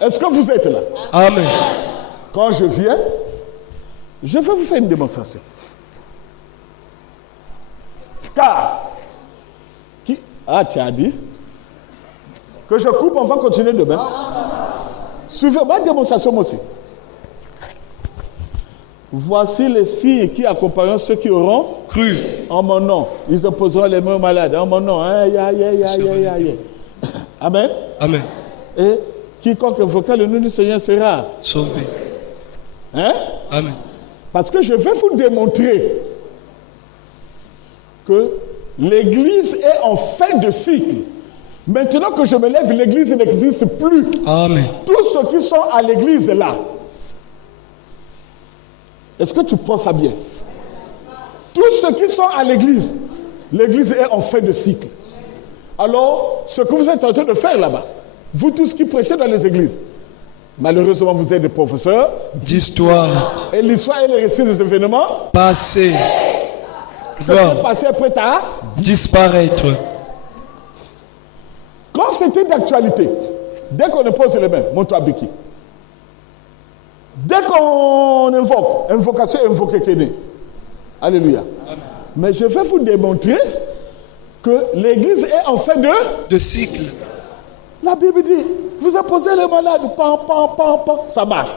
Est-ce que vous êtes là? Amen. Quand je viens, je vais vous faire une démonstration. Car, tu as dit que je coupe, on va continuer demain. Suivez-moi, démonstration moi aussi. Voici les signes qui accompagneront ceux qui auront cru en mon nom. Ils opposeront les mains aux malades en mon nom. Amen. Amen. Et quiconque invoquera le nom du Seigneur sera sauvé. Amen. Parce que je vais vous démontrer que l'église est en fin de cycle. Maintenant que je me lève, l'église n'existe plus. Amen. Tous ceux qui sont à l'église là, Est-ce que tu penses ça bien? Tous ceux qui sont à l'église est en fin de cycle. Alors, ce que vous êtes en train de faire là-bas, vous tous qui prêchez dans les églises, malheureusement vous êtes des professeurs d'histoire, et l'histoire est le récit des événements passé, ce qui est passé est prêt à disparaître. Quand c'était d'actualité, dès qu'on pose les mains, montre-toi Biki. Dès qu'on invoque, invocation, invoquer Kéné. Alléluia. Amen. Mais je vais vous démontrer que l'église est en fin de cycle. La Bible dit, vous imposez les malades, pam, pam, pam, pam, ça marche.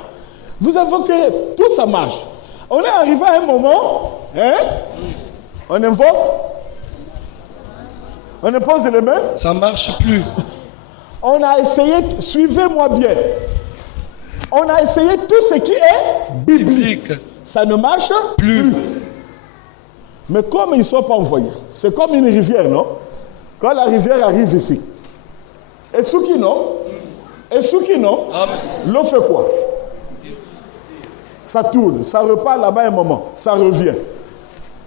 Vous invoquez, tout ça marche. On est arrivé à un moment, hein, on invoque, on impose les mains. Ça ne marche plus. On a essayé, suivez-moi bien. On a essayé tout ce qui est biblique. Ça ne marche plus. Mais comme ils ne sont pas envoyés, c'est comme une rivière, non? Quand la rivière arrive ici, et ce qui non? L'eau fait quoi? Ça tourne, ça repart là-bas un moment, ça revient.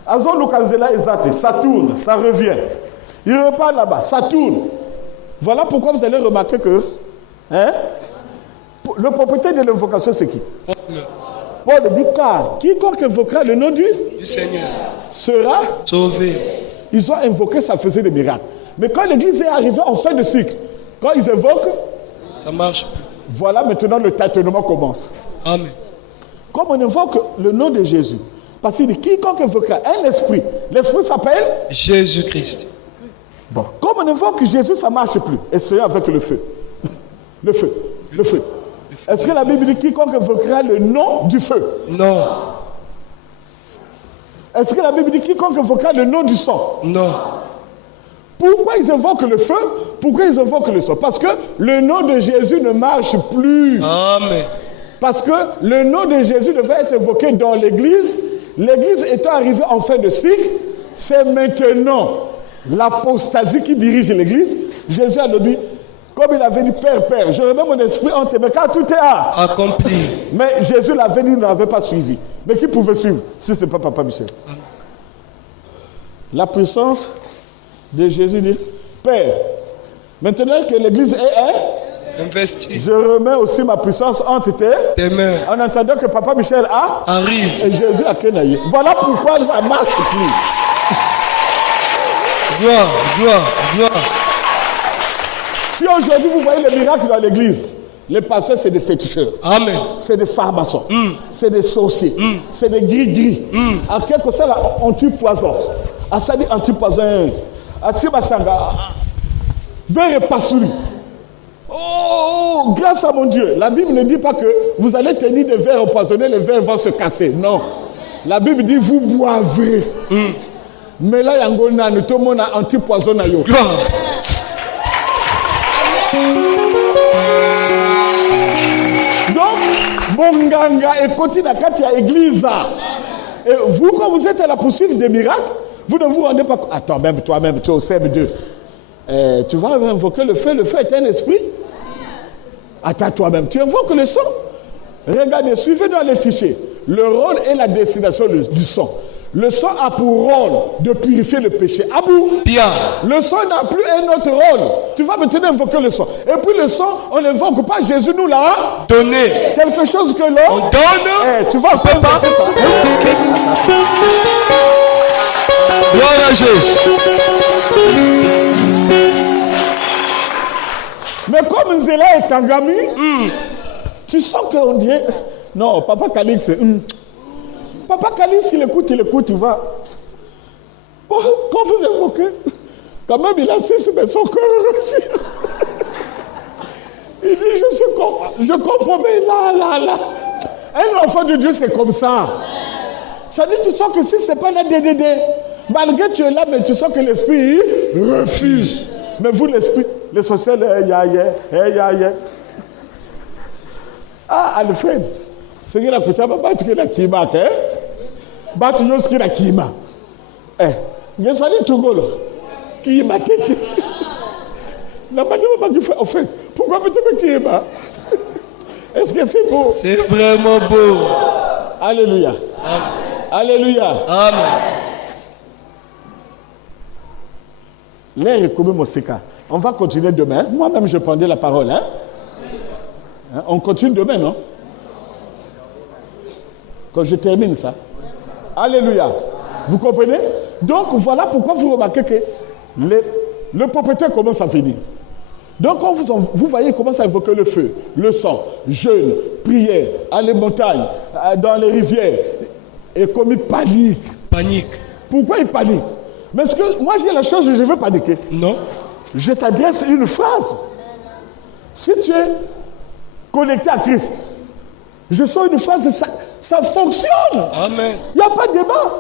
Azon Lukazela Ezate, ça tourne, ça revient. Il repart là-bas, ça tourne. Voilà pourquoi vous allez remarquer que le propriétaire de l'invocation, c'est qui? Paul dit, car quiconque invoquera le nom du Seigneur sera sauvé. Ils ont invoqué, ça faisait des miracles. Mais quand l'église est arrivée en fin de cycle, quand ils invoquent, ça marche plus. Voilà maintenant le tâtonnement commence. Amen. Comme on invoque le nom de Jésus, parce qu'il dit quiconque invoquera un esprit, l'esprit s'appelle Jésus-Christ. Bon, comme on invoque Jésus, ça ne marche plus. Essayez avec le feu. Le feu. Le feu. Est-ce que la Bible dit quiconque invoquera le nom du feu? Non. Est-ce que la Bible dit quiconque invoquera le nom du sang? Non. Pourquoi ils invoquent le feu? Pourquoi ils invoquent le sang? Parce que le nom de Jésus ne marche plus. Amen. Parce que le nom de Jésus devait être évoqué dans l'église. L'église étant arrivée en fin de cycle, c'est maintenant l'apostasie qui dirige l'église. Jésus a dit, comme il avait dit, Père, je remets mon esprit en tes mains, car tout est accompli. Mais Jésus l'avait dit, il ne l'avait pas suivi. Mais qui pouvait suivre si ce n'est pas Papa Michel? La puissance de Jésus dit, Père, maintenant que l'église est investie, je remets aussi ma puissance entre tes mains. En attendant que Papa Michel arrive. Et Jésus a kenaillé. Voilà pourquoi ça ne marche plus. Gloire. Si aujourd'hui vous voyez les miracles dans l'église, les pasteurs c'est des féticheurs. Amen. C'est des pharmaçons. C'est des sorciers. C'est des gris-gris. En quelque sorte, on tue poison. À ça dit anti-poison. À Tibasanga. Vers Passouli. Oh, grâce à mon Dieu. La Bible ne dit pas que vous allez tenir des verres empoisonnés, les verres vont se casser. Non. La Bible dit vous boivrez. Mais là, tout le monde a anti-poison. Donc, Bonganga et Kotina Katia Église. Et vous, quand vous êtes à la poursuite des miracles, vous ne vous rendez pas compte. Attends, même toi-même, tu es au CM2. Tu vas invoquer le feu est un esprit. Attends, toi-même, tu invoques le sang. Regardez, suivez dans les fichiers. Le rôle et la destination du sang. Le sang a pour rôle de purifier le péché. Abou, bien. Le sang n'a plus un autre rôle. Tu vas maintenant invoquer le sang. Et puis le sang, on n'invoque pas. Jésus nous l'a donné. Quelque chose que l'on donne. Tu vas pas invoquer ça. Gloire à Jésus. Mais comme Nzela est Kangami, tu sens qu'on dirait... Non, Papa Calix, Papa Calix, il écoute, tu vas... Bon, quand vous évoquez, quand même il assiste, mais son cœur refuse. Il dit, je comprends, mais là. Un enfant de Dieu, c'est comme ça. Ça dit, tu sens que si ce n'est pas la DDD, malgré que tu es là, mais tu sens que l'esprit refuse. Mais vous, l'esprit, les sociaux, Ah, Alfred, c'est qu'il a coûté à battre la kima, hein? Battre yoski la kima. Mais ça dit tout golo. Kima, tete. La madame m'a dit, en fait, pourquoi me kima? Est-ce que c'est beau? C'est vraiment beau. Alléluia. Alléluia. Amen. L'air est comme Moseka. On va continuer demain. Moi-même, je prendrai la parole. Hein? On continue demain, non? Quand je termine ça. Alléluia. Vous comprenez? Donc, voilà pourquoi vous remarquez que le propriétaire commence à venir. Donc, quand vous voyez, il commence à évoquer le feu, le sang, jeûne, prière, aller montagne, dans les rivières. Et comme il panique. Panique. Pourquoi il panique? Parce que moi, j'ai la chance, je veux paniquer. Non. Je t'adresse une phrase. Si tu es connecté à Christ, je sens une phrase, ça fonctionne. Amen. Il n'y a pas de débat.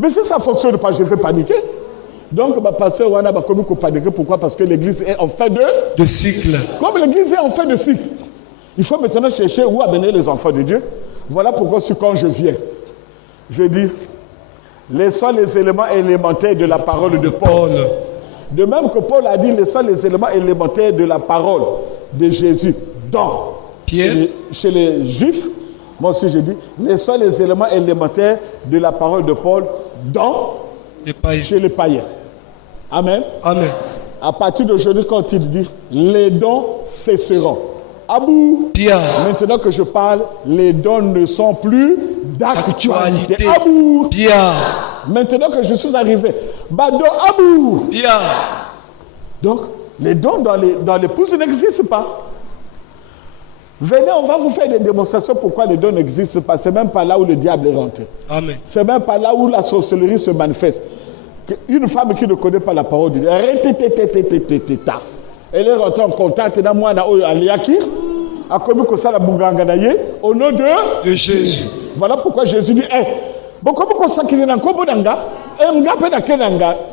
Mais si ça ne fonctionne pas, je vais paniquer. Donc, ma pasteur Wana va comme paniquer. Pourquoi? Parce que l'église est en fin de cycle. Comme l'église est en fin de cycle, il faut maintenant chercher où amener les enfants de Dieu. Voilà pourquoi, quand je viens, je dis, laissons les éléments élémentaires de la parole de Paul. De même que Paul a dit, laissons les éléments élémentaires de la parole de Jésus dans Pierre. Chez les Juifs. Moi aussi, je dis, laissons les éléments élémentaires de la parole de Paul chez les païens. Amen. Amen. À partir d'aujourd'hui, quand il dit, les dons cesseront. Abou. Pierre. Maintenant que je parle, les dons ne sont plus d'actualité. Abou. Pierre. Maintenant que je suis arrivé, Bado Abou. Pierre. Donc, les dons dans l'épouse n'existent pas. Venez, on va vous faire des démonstrations pourquoi les dons n'existent pas. C'est même pas là où le diable est rentré. Amen. C'est même pas là où la sorcellerie se manifeste. Une femme qui ne connaît pas la parole de Dieu, elle est rentrée en contact avec moi, au nom de Jésus. Voilà pourquoi Jésus dit,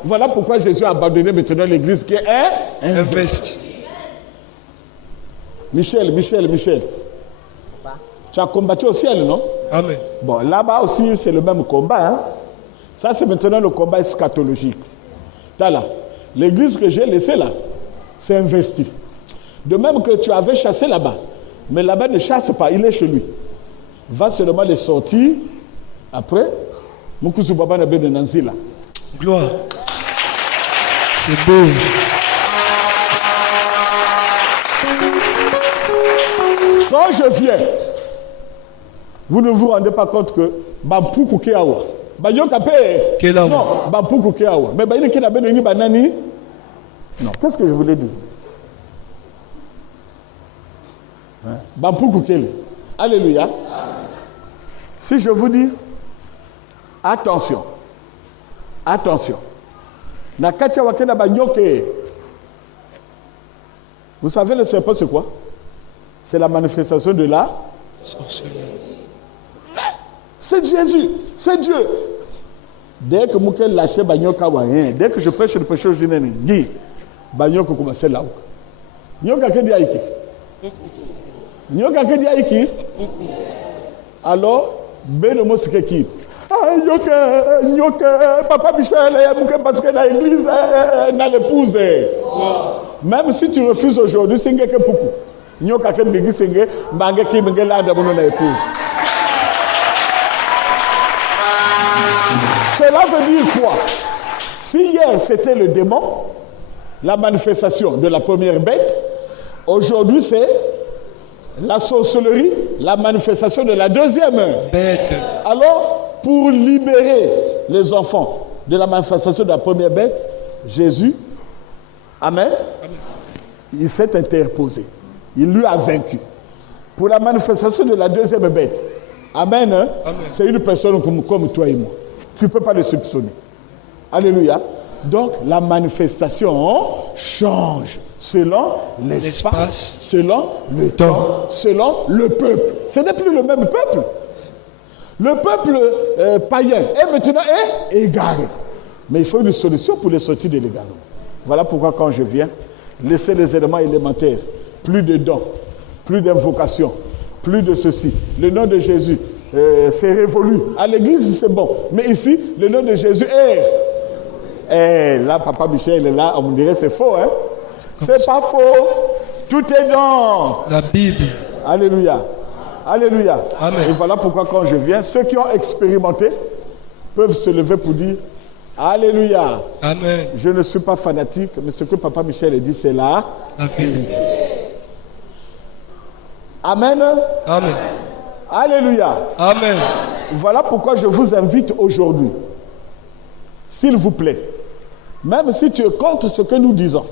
voilà pourquoi Jésus a abandonné maintenant l'église qui est investie. Michel. Tu as combattu au ciel, non? Amen. Bon, là-bas aussi, c'est le même combat. Hein? Ça, c'est maintenant le combat eschatologique. Là, l'église que j'ai laissée là, c'est investi. De même que tu avais chassé là-bas. Mais là-bas ne chasse pas, il est chez lui. Va seulement les sortir. Après, Moukoussou Baba Nabé de Nancy là. Gloire. C'est beau. Quand je viens, vous ne vous rendez pas compte que Bampoukou Keawa. Non, Bampoukou Keawa. Mais Baïne qui n'a pas donné Banani. Non, qu'est-ce que je voulais dire? Bampoukou Kele. Alléluia. Si je vous dis, attention. Nakatia Wakena Banyoke. Vous savez, le serpent, c'est quoi? C'est la manifestation de la sorcellerie. C'est Jésus, c'est Dieu. Dès que Moukel lâchait Banyoka Wayen, dès que je prêche le péché aux Inéni, dit Banyoka commence là-haut. Nyoka ke di aiki. Nyoka ke di aiki. Alors, ben mot c'est qui? Ah, Nyoka, Papa Michel, parce que dans l'église, dans l'épouse. Même si tu refuses aujourd'hui, c'est que beaucoup. Nyoka ke bigi senge, mbanga ki mbengela ndabono na épouse. Cela veut dire quoi? Si hier c'était le démon, la manifestation de la première bête, aujourd'hui c'est la sorcellerie, la manifestation de la deuxième bête. Alors, pour libérer les enfants de la manifestation de la première bête, Jésus, Amen, il s'est interposé. Il lui a vaincu. Pour la manifestation de la deuxième bête, Amen, hein? Amen. C'est une personne comme toi et moi. Tu ne peux pas le soupçonner. Alléluia. Donc, la manifestation change selon l'espace, selon le temps, selon le peuple. Ce n'est plus le même peuple. Le peuple païen est maintenant égaré. Mais il faut une solution pour les sortir de l'égarement. Voilà pourquoi quand je viens, laisser les éléments élémentaires, plus de dons, plus d'invocations, plus de ceci. Le nom de Jésus, c'est révolu. À l'église, c'est bon. Mais ici, le nom de Jésus est... là, Papa Michel est là, on me dirait c'est faux. Hein? C'est pas faux. Tout est dans la Bible. Alléluia. Alléluia. Amen. Et voilà pourquoi quand je viens, ceux qui ont expérimenté peuvent se lever pour dire Alléluia. Amen. Je ne suis pas fanatique, mais ce que Papa Michel a dit, c'est là. La vérité. Amen. Amen. Alléluia. Amen. Voilà pourquoi je vous invite aujourd'hui. S'il vous plaît, même si tu es contre ce que nous disons,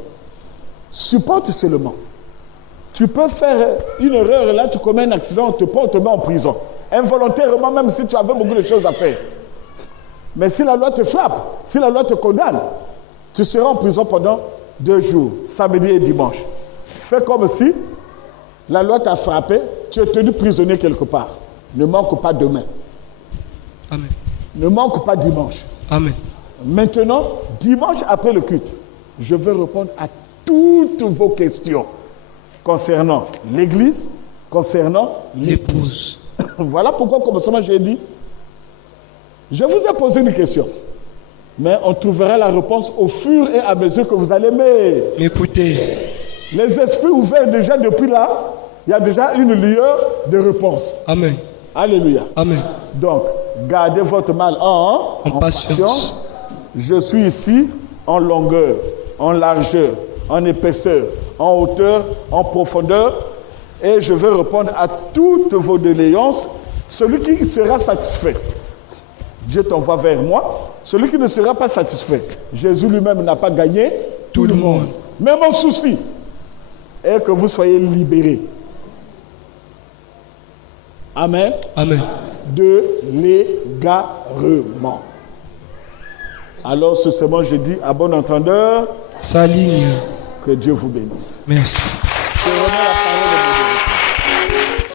supporte seulement. Tu peux faire une erreur et là tu commets un accident, on te prend, on te met en prison. Involontairement, même si tu avais beaucoup de choses à faire. Mais si la loi te frappe, si la loi te condamne, tu seras en prison pendant 2 jours, samedi et dimanche. Fais comme si la loi t'a frappé, tu es tenu prisonnier quelque part. Ne manque pas demain. Amen. Ne manque pas dimanche. Amen. Maintenant, dimanche après le culte, je vais répondre à toutes vos questions concernant l'église, concernant l'épouse. Voilà pourquoi, au commencement, j'ai dit, je vous ai posé une question, mais on trouvera la réponse au fur et à mesure que vous allez m'écouter. Les esprits ouverts déjà depuis là, il y a déjà une lueur de réponse. Amen. Alléluia. Amen. Donc, gardez votre mal en patience. Je suis ici en longueur, en largeur, en épaisseur, en hauteur, en profondeur, et je vais répondre à toutes vos doléances. Celui qui sera satisfait, Dieu t'envoie vers moi. Celui qui ne sera pas satisfait, Jésus lui-même n'a pas gagné tout le monde. Mais mon souci est que vous soyez libérés. Amen. Amen. De l'égarement. Alors, ce serment, je dis à bon entendeur, s'aligne. Que Dieu vous bénisse. Merci. Je remets la